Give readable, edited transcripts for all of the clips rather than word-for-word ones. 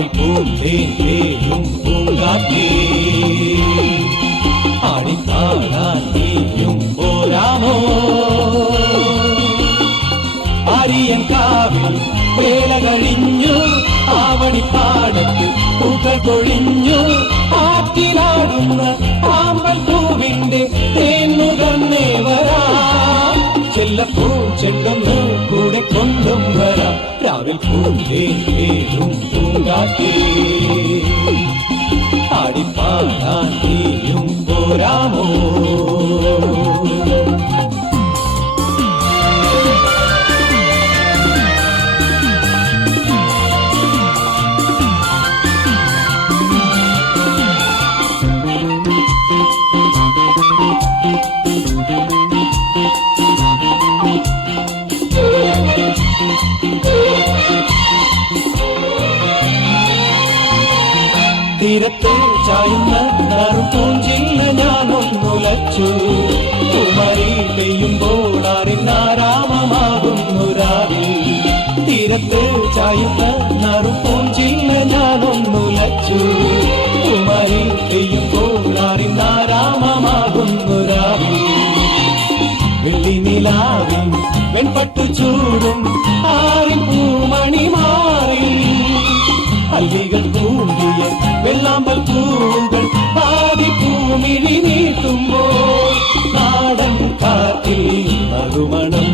രാവിൽ പൂന്തേനും പൂങ്കാറ്റേ ആടിപ്പാടാൻ നീയും പോരാമോ ആര്യങ്കാവിൽ വേല കഴിഞ്ഞു ആവണിപ്പാടത്ത് പൂക്കൾ കൊഴിഞ്ഞു ആറ്റിലാടുന്ന ആമ്പൽ പൂവിന്റെ തേന്നുകന്നേ വരാം ചെല്ലപ്പൂ ചെണ്ടൊന്ന് കൂടെ കൊണ്ടും വരാം രാവിൽ പൂന്തേനും പൂങ്കാറ്റേ ആടിപ്പാടാൻ നീയും പോരാമോ തീരത്തെ ചായുന്ന നറുപൂഞ്ചില്ല ഞാനൊന്നുലച്ചു കുമരി പെയ്യുമ്പോൾ അറിഞ്ഞാരാമമാകുന്നു രാവിൽ തീരത്തെ ചായുന്ന നറുപൂഞ്ചില്ല ഞാനൊന്നുലച്ചു കുമരി പെയ്യുമ്പോൾ അറിഞ്ഞാരാമമാകുന്നു രാവിൽ വെള്ളി നിലാവിൽ വെൺപട്ടു ചൂടും ആരിൻ പൂമണി മാറി അല്ലികൾ കൂടിയ വെള്ളാമ്പൽ പൂകൾ പാതിപ്പൂമിഴി നീട്ടുമ്പോൾ നാടൻ കാറ്റിൽ മറുമണം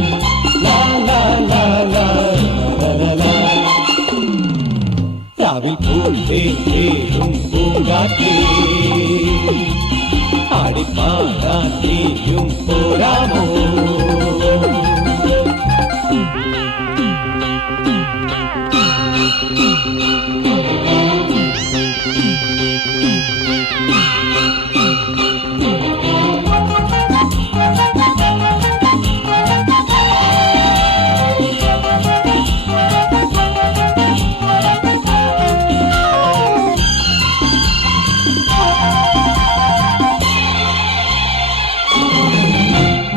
രാവിൽ പൂന്തേനും പൂങ്കാറ്റേ ആടിപ്പാടാൻ നീയും പോരാമോ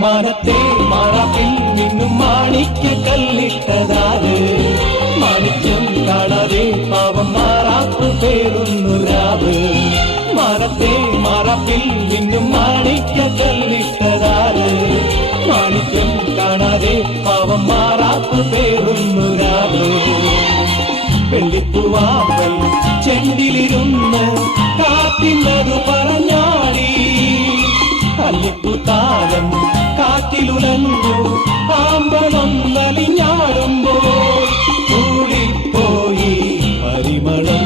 മാനത്തെ മാറാപ്പിൽ നിന്നും മാണിക്ക കല്ലിട്ടതാത് മാണിക്യം കാണാതെ പാവം മാറാപ്പ് പേരുന്നു രാവ് മാനത്തെ മാറാപ്പിൽ നിന്നും മാണിക്ക കല്ലിട്ടതാത് മാണിക്യം കാണാതെ പാവം മാറാപ്പ് പേരുന്നു രാവ് വെള്ളിപ്പൂവാമ്പൽ ചെണ്ടിലിരുന്ന് കാത്തിനതു പറഞ്ഞാടി അല്ലിപ്പൂത്താലം കാറ്റിലുലഞ്ഞു ആമ്പലൊന്നലിഞ്ഞാടുമ്പോൾ കൂടിപ്പോയി പരിമളം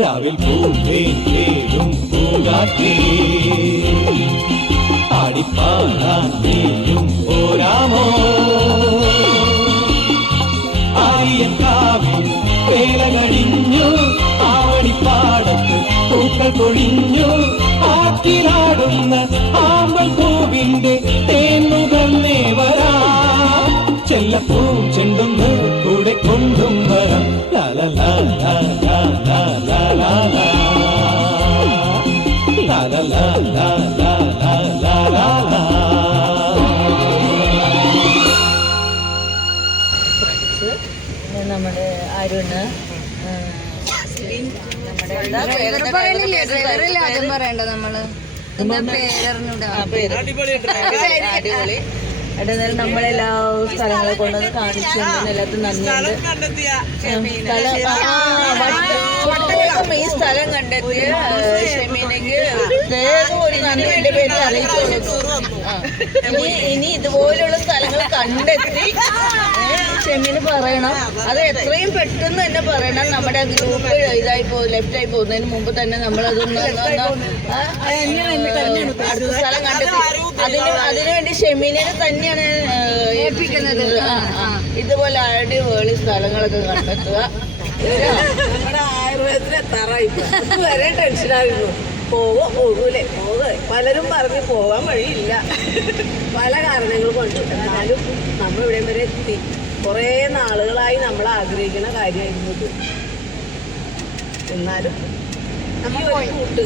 രാവിൽ പൂന്തേനും പൂങ്കാറ്റേ ആടിപ്പാടാൻ നീയും പോരാമോ ആര്യങ്കാവിൽ വേല കഴിഞ്ഞു ആവണിപ്പാടത്ത് പൂക്കൾ കൊഴിഞ്ഞു ആറ്റിലാടുന്ന ആമ്പൽ പൂവിന്റെ തേന്നുകന്നേ വരാം ചെല്ലപ്പൂ ചെണ്ടൊന്ന് കൂടെ കൊണ്ടും വരാം നമ്മുടെ അരുണ് പറയണ്ട നമ്മള് അടിപൊളി നമ്മളെല്ലാ സ്ഥലങ്ങളെ കൊണ്ടുവന്ന് കാണിച്ചു എല്ലാത്തും നന്ദിയുണ്ട് ഈ സ്ഥലം കണ്ടെത്തിയ ഷെമീനക്ക് ഒരു നന്ദി എന്റെ പേരിൽ അറിയിച്ചോളൂ ഇനി ഇതുപോലുള്ള സ്ഥലങ്ങൾ കണ്ടെത്തി ഷെമീന് പറയണം അത് എത്രയും പെട്ടെന്ന് തന്നെ പറയണം നമ്മുടെ ഗ്രൂപ്പ് ഇതായി ലെഫ്റ്റ് ആയി പോകുന്നതിന് മുമ്പ് തന്നെ നമ്മളതൊന്ന് അടുത്ത സ്ഥലം കണ്ടെത്തി അതിനുവേണ്ടി ഷെമീനെ തന്നെയാണ് ഏൽപ്പിക്കുന്നത് ഇതുപോലെ അടിപൊളി സ്ഥലങ്ങളൊക്കെ കണ്ടെത്തുക നമ്മുടെ ആയുർവേദത്തിന് എത്താറായി വരെ ടെൻഷനായിരുന്നു പോകൂലേ പലരും പറഞ്ഞ് പോകാൻ വഴിയില്ല പല കാരണങ്ങൾ കൊണ്ട് എന്നാലും നമ്മൾ ഇവിടെ വരെ എത്തി കുറേ നാളുകളായി നമ്മൾ ആഗ്രഹിക്കുന്ന കാര്യമായിരുന്നു എന്നാലും നമ്മൾ കൂട്ട്